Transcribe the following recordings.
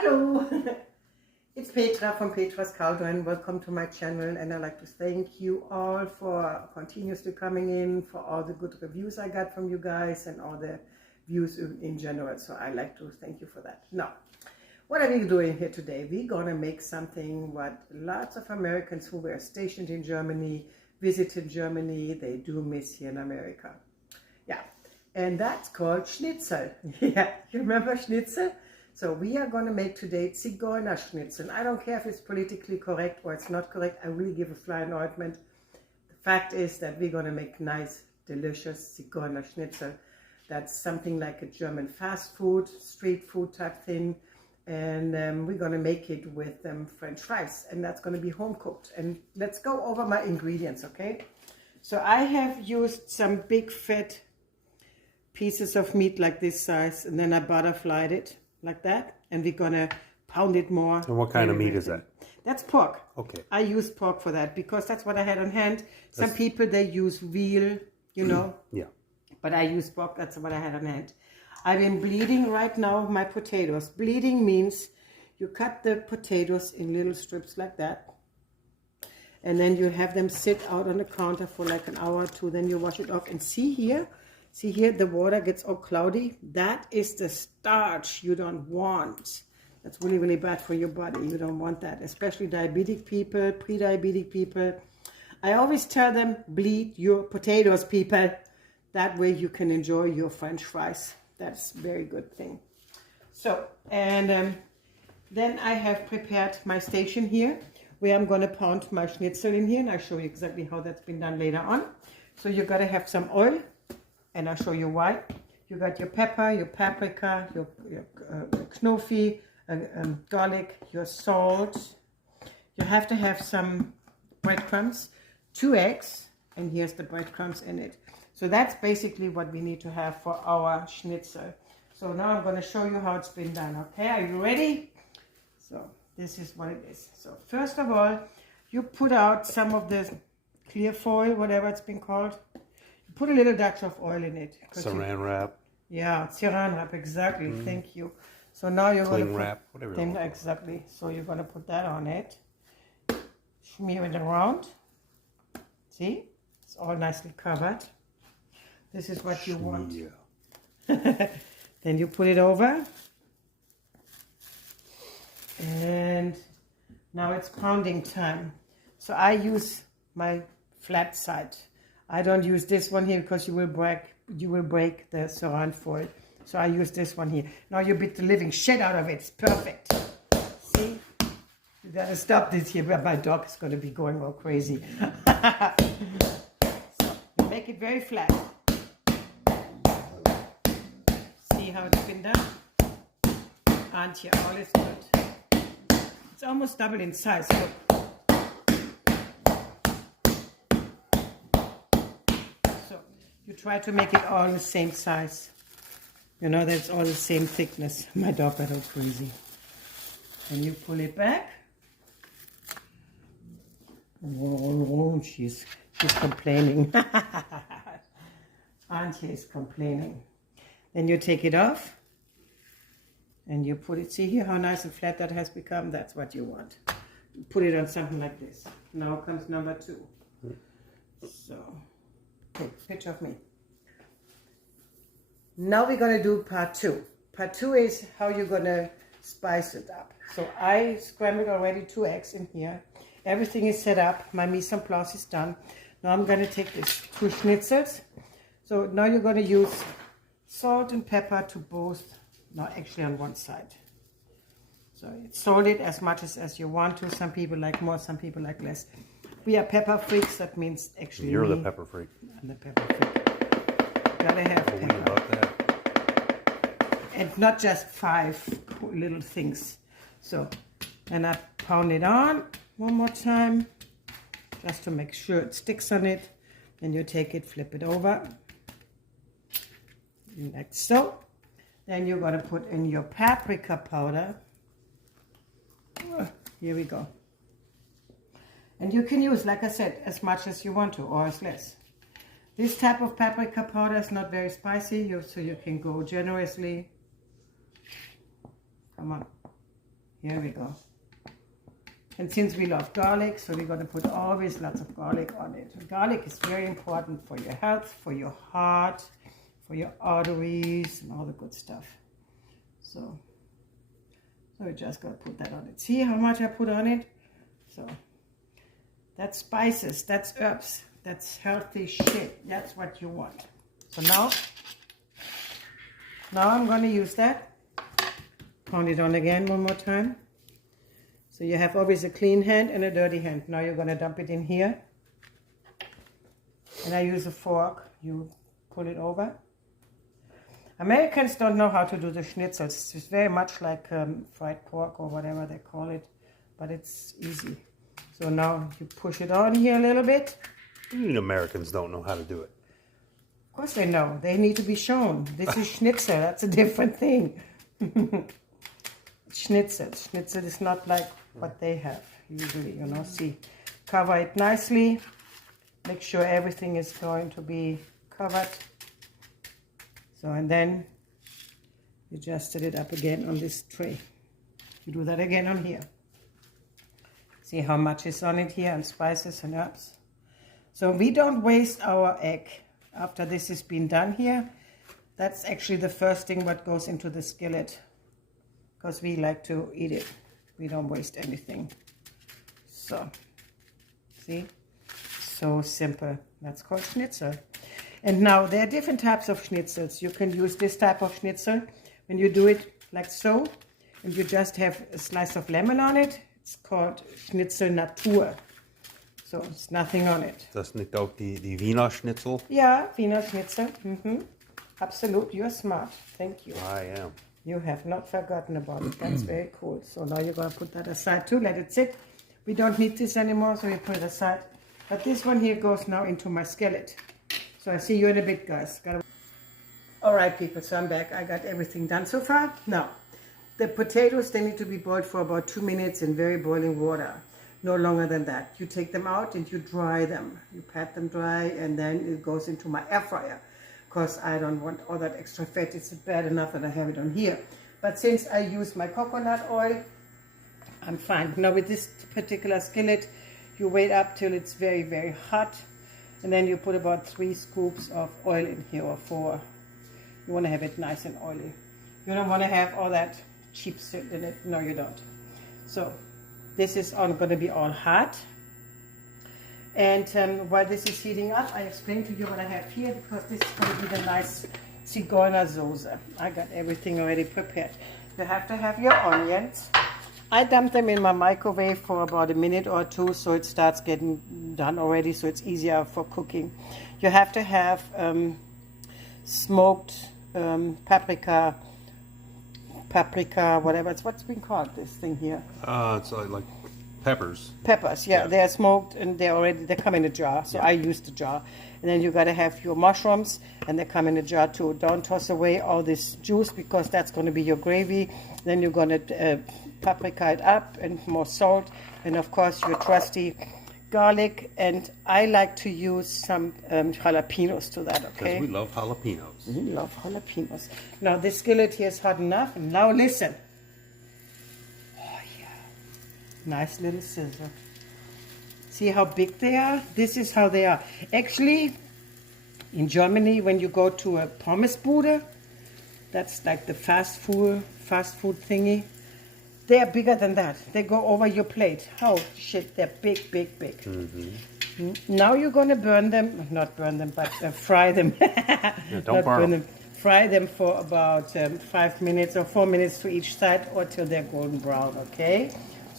Hello, it's Petra from Petra's Cauldron. Welcome to my channel, and I'd like to thank you all for continuously coming in, for all the good reviews I got from you guys and all the views in general. So I'd like to thank you for that. Now, what are we doing here today? We're gonna make something what lots of Americans who were stationed in Germany, visited Germany, they do miss here in America. Yeah, and that's called Schnitzel. Yeah, you remember Schnitzel? So we are going to make today Zigeuner Schnitzel. I don't care if it's politically correct or it's not correct. I really give a flying ointment. The fact is that we're going to make nice, delicious Zigeuner Schnitzel. That's something like a German fast food, street food type thing. And we're going to make it with French fries. And that's going to be home cooked. And let's go over my ingredients, okay? So I have used some big fat pieces of meat like this size. And then I butterflied it like that, and we're gonna pound it more. And what kind of meat is that? That's pork. Okay. I used pork for that because that's what I had on hand. Some people, they use veal, you know. Yeah. But I use pork. That's what I had on hand. I've been bleeding right now my potatoes. Bleeding means you cut the potatoes in little strips like that, and then you have them sit out on the counter for like an hour or two. Then you wash it off, and see here, the water gets all cloudy. That is the starch you don't want. That's really, really bad for your body. You don't want that, especially diabetic people, pre-diabetic people. I always tell them, bleed your potatoes, people. That way you can enjoy your French fries. That's a very good thing. So, and then I have prepared my station here, where I'm going to pound my schnitzel in here, and I'll show you exactly how that's been done later on. So you got to have some oil. And I'll show you why. You got your pepper, your paprika, your knofi, garlic, your salt. You have to have some breadcrumbs, 2 eggs, and here's the breadcrumbs in it. So that's basically what we need to have for our schnitzel. So now I'm going to show you how it's been done. Okay, are you ready? So this is what it is. So first of all, you put out some of the clear foil, whatever it's been called. Put a little dash of oil in it. Saran wrap. Yeah, saran wrap, exactly. Thank you. So now you're going to put... wrap, whatever you want. Exactly. So you're going to put that on it. Smear it around. See? It's all nicely covered. This is what you want. Then you put it over. And now it's pounding time. So I use my flat side. I don't use this one here because you will break the saran foil. So I use this one here. Now you beat the living shit out of it. It's perfect. See? You gotta stop this here. My dog is gonna be going all crazy. So you make it very flat. See how it's been done? And here, all is good. It's almost double in size. Look. You try to make it all the same size. You know, that's all the same thickness. My dog got all crazy. And you pull it back. Oh, she's complaining. Auntie is complaining. Then you take it off. And you put it, see here how nice and flat that has become? That's what you want. Put it on something like this. Now comes number 2. So... take a picture of me. Now we're going to do part 2. Part 2 is how you're going to spice it up. So I scrambled already 2 eggs in here. Everything is set up. My mise en place is done. Now I'm going to take these 2 schnitzels. So now you're going to use salt and pepper to both, no, actually on one side. So it's salted as much as you want to. Some people like more, some people like less. We are pepper freaks. That means actually you're me. the pepper freak. I'm the pepper freak. Gotta have pepper. About that. And not just 5 little things. So, and I pound it on one more time, just to make sure it sticks on it. Then you take it, flip it over, like so. Then you're gonna put in your paprika powder. Here we go. And you can use, like I said, as much as you want to, or as less. This type of paprika powder is not very spicy, so you can go generously. Come on. Here we go. And since we love garlic, so we're going to put always lots of garlic on it. Garlic is very important for your health, for your heart, for your arteries, and all the good stuff. So we just got to put that on it. See how much I put on it? So that's spices, that's herbs, that's healthy shit. That's what you want. So now I'm going to use that. Pound it on again one more time. So you have always a clean hand and a dirty hand. Now you're going to dump it in here. And I use a fork. You pull it over. Americans don't know how to do the schnitzels. It's very much like fried pork or whatever they call it. But it's easy. So now you push it on here a little bit. Even Americans don't know how to do it. Of course they know. They need to be shown. This is schnitzel. That's a different thing. Schnitzel. Schnitzel is not like what they have usually, you know. See, cover it nicely. Make sure everything is going to be covered. So, and then you just set it up again on this tray. You do that again on here. See how much is on it here, and spices and herbs. So we don't waste our egg after this has been done here. That's actually the first thing what goes into the skillet, because we like to eat it. We don't waste anything. So, see? So simple. That's called schnitzel. And now there are different types of schnitzels. You can use this type of schnitzel when you do it like so, and you just have a slice of lemon on it. It's called Schnitzel natur. So it's nothing on it. Das nicht auch die Wiener Schnitzel? Yeah, Wiener Schnitzel. Absolute. You're smart. Thank you. I am. You have not forgotten about it. That's very cool. So now you're going to put that aside too. Let it sit. We don't need this anymore, so you put it aside. But this one here goes now into my skillet. So I see you in a bit, guys. All right, people. So I'm back. I got everything done so far. Now, the potatoes, they need to be boiled for about 2 minutes in very boiling water. No longer than that. You take them out and you dry them. You pat them dry, and then it goes into my air fryer. Because I don't want all that extra fat. It's bad enough that I have it on here. But since I use my coconut oil, I'm fine. Now with this particular skillet, you wait up till it's very, very hot. And then you put about 3 scoops of oil in here, or 4. You want to have it nice and oily. You don't want to have all that cheap shit in it. No, you don't. So this is going to be all hot. And while this is heating up, I explain to you what I have here, because this is going to be the nice Zigeuner sauce. I got everything already prepared. You have to have your onions. I dump them in my microwave for about a minute or 2, so it starts getting done already, so it's easier for cooking. You have to have smoked paprika, whatever. It's what's been called, this thing here. It's like peppers. Peppers, yeah. They're smoked and they come in a jar. So I use the jar. And then you got to have your mushrooms, and they come in a jar too. Don't toss away all this juice, because that's going to be your gravy. Then you're going to paprika it up, and more salt, and of course your trusty garlic. And I like to use some jalapenos to that, okay? Because we love jalapenos. We love jalapenos. Now this skillet here is hot enough, and now listen. Oh yeah, nice little scissor. See how big they are? This is how they are. Actually, in Germany, when you go to a Pommes-Bude, that's like the fast food thingy, they are bigger than that. They go over your plate. Oh shit, they're big, big, big. Now you're gonna burn them, not burn them, but fry them. Don't burn them. Fry them for about 5 minutes or 4 minutes to each side, or till they're golden brown, okay?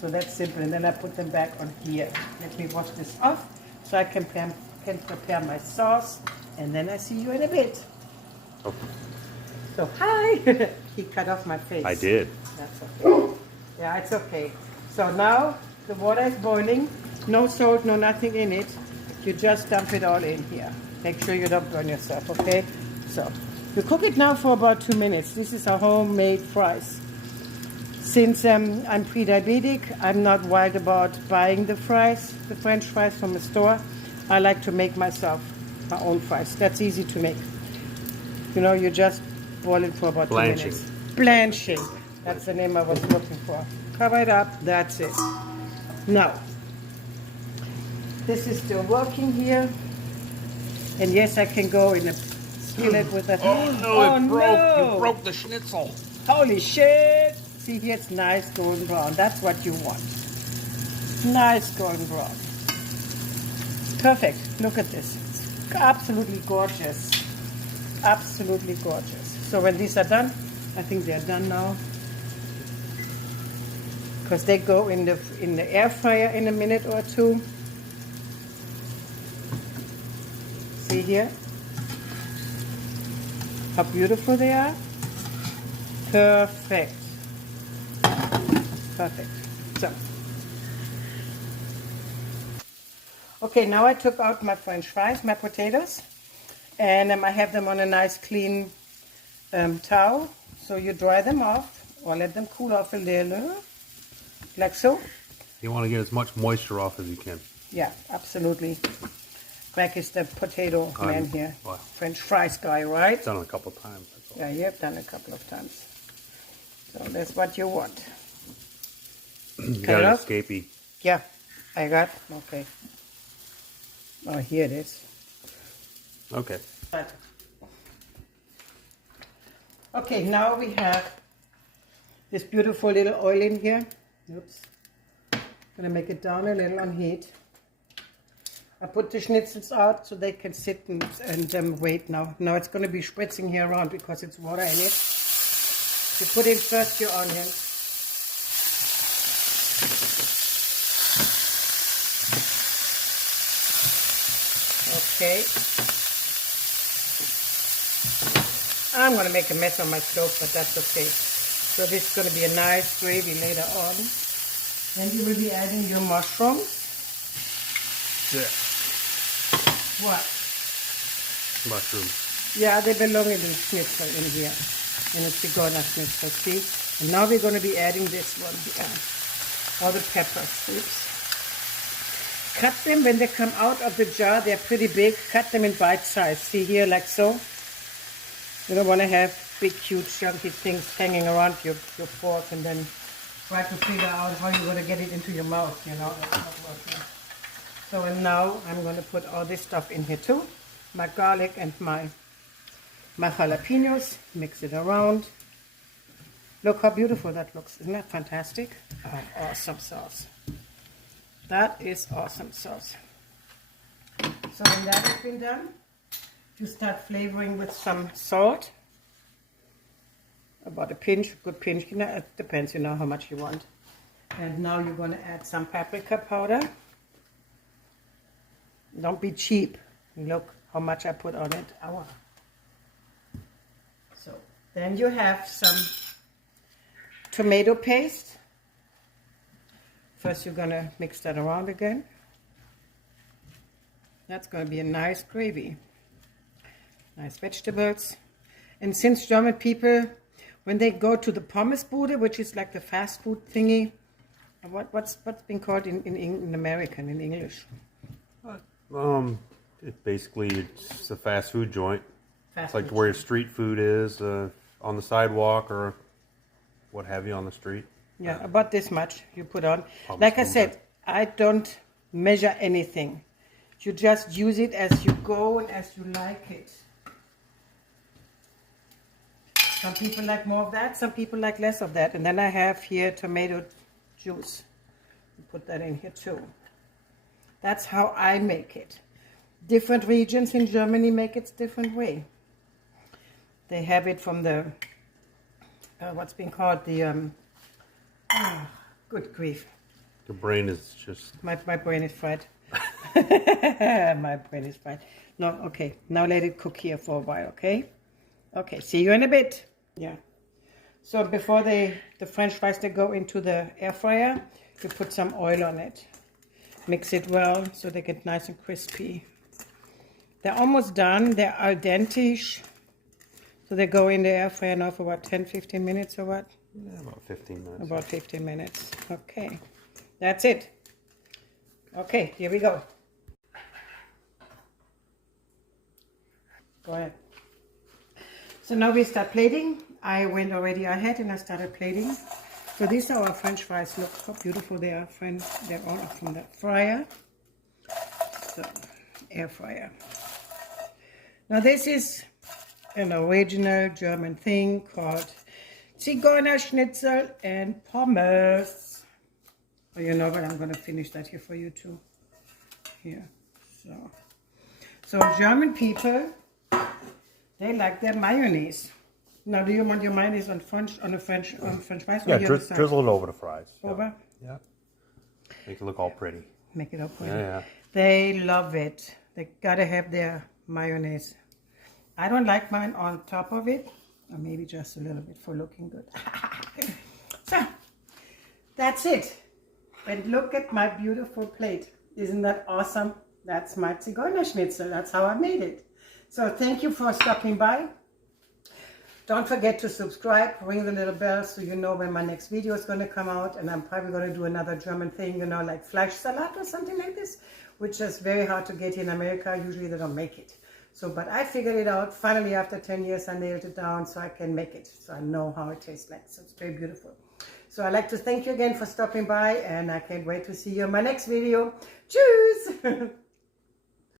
So that's simple. And then I put them back on here. Let me wash this off so I can prepare my sauce. And then I see you in a bit. Oh. So, hi! He cut off my face. I did. That's okay. Yeah, it's okay. So now the water is boiling. No salt, no nothing in it. You just dump it all in here. Make sure you don't burn yourself, okay? So you cook it now for about 2 minutes. This is our homemade fries. Since I'm pre-diabetic, I'm not wild about buying the fries, the French fries from a store. I like to make myself my own fries. That's easy to make. You know, you just boil it for about 2 minutes. Blanching. That's the name I was looking for. Cover it up. That's it. Now, this is still working here. And yes, I can go in a skillet with a... Oh no, oh, it broke. no. You broke the schnitzel. Holy shit. See here, it's nice golden brown. That's what you want. Nice golden brown. Perfect. Look at this. It's absolutely gorgeous. Absolutely gorgeous. So when these are done, I think they're done now. Because they go in the air fryer in a minute or two. See here? How beautiful they are. Perfect. Perfect. So. Okay, now I took out my French fries, my potatoes, and I have them on a nice clean towel. So you dry them off or let them cool off a little, like so. You want to get as much moisture off as you can. Yeah, absolutely. Gregg is the potato man here. Wow. French fries guy, right? Done it a couple times. That's all. Yeah, you have done a couple of times. So that's what you want. You got an escapee. Yeah, I got. Okay. Oh, here it is. Okay. Okay, now we have this beautiful little oil in here. Oops. Gonna make it down a little on heat. I put the schnitzels out so they can sit and wait now. Now it's gonna be spritzing here around because it's water in it. You put in first your onion. Okay. I'm going to make a mess on my stove, but that's okay. So this is going to be a nice gravy later on. Then you will be adding your mushrooms. Yeah. What? Mushrooms. Yeah, they belong in the schnitzel in here. In a Zigeuner Schnitzel, see? And now we're going to be adding this one here. All the peppers. Oops. Cut them when they come out of the jar. They're pretty big. Cut them in bite size. See here, like so. You don't want to have big, huge, chunky things hanging around your fork and then try to figure out how you're going to get it into your mouth, you know. That's not working. So and now I'm going to put all this stuff in here too. My garlic and my jalapenos. Mix it around. Look how beautiful that looks. Isn't that fantastic? Oh, awesome sauce. That is awesome sauce. So when that has been done, you start flavoring with some salt. About a pinch, good pinch. You know, it depends, you know, how much you want. And now you're going to add some paprika powder. Don't be cheap. Look how much I put on it. Ow. So then you have some tomato paste. First you're going to mix that around again. That's going to be a nice gravy. Nice vegetables. And since German people, when they go to the Pommes-Bude, which is like the fast food thingy, what's been called in American, in English? It's a fast food joint. It's like where your street food is, on the sidewalk or what have you on the street. Yeah, about this much you put on. Like I said, I don't measure anything. You just use it as you go and as you like it. Some people like more of that, some people like less of that. And then I have here tomato juice. Put that in here too. That's how I make it. Different regions in Germany make it different way. They have it from the, what's been called the, good grief. The brain is just... My brain is fried. My brain is fried. No, okay. Now let it cook here for a while, okay? Okay, see you in a bit. Yeah. So before the French fries, they go into the air fryer, you put some oil on it. Mix it well so they get nice and crispy. They're almost done. They're al dente. So they go in the air fryer now for what, 10-15 minutes or what? Yeah, about 15 minutes. About 15 minutes. Okay. That's it. Okay, here we go. Go ahead. So now we start plating. I went already ahead and I started plating. So these are our French fries. Look how beautiful they are. They're all from the fryer. So, air fryer. Now this is an original German thing called Zigeuner Schnitzel and Pommes. Oh, you know what? I'm going to finish that here for you too. Here. So German people, they like their mayonnaise. Now, do you want your mayonnaise on French fries? Yeah, drizzle it over the fries. Over? Yeah. Make it look all pretty. Make it all pretty. Yeah. They love it. They gotta have their mayonnaise. I don't like mine on top of it, or maybe just a little bit for looking good. So, that's it. And look at my beautiful plate. Isn't that awesome? That's my Zigeuner Schnitzel. That's how I made it. So thank you for stopping by. Don't forget to subscribe, ring the little bell so you know when my next video is going to come out. And I'm probably going to do another German thing, you know, like Fleisch salad or something like this, which is very hard to get in America. Usually they don't make it. So, but I figured it out. Finally, after 10 years, I nailed it down so I can make it. So I know how it tastes like. So it's very beautiful. So I'd like to thank you again for stopping by, and I can't wait to see you in my next video. Tschüss!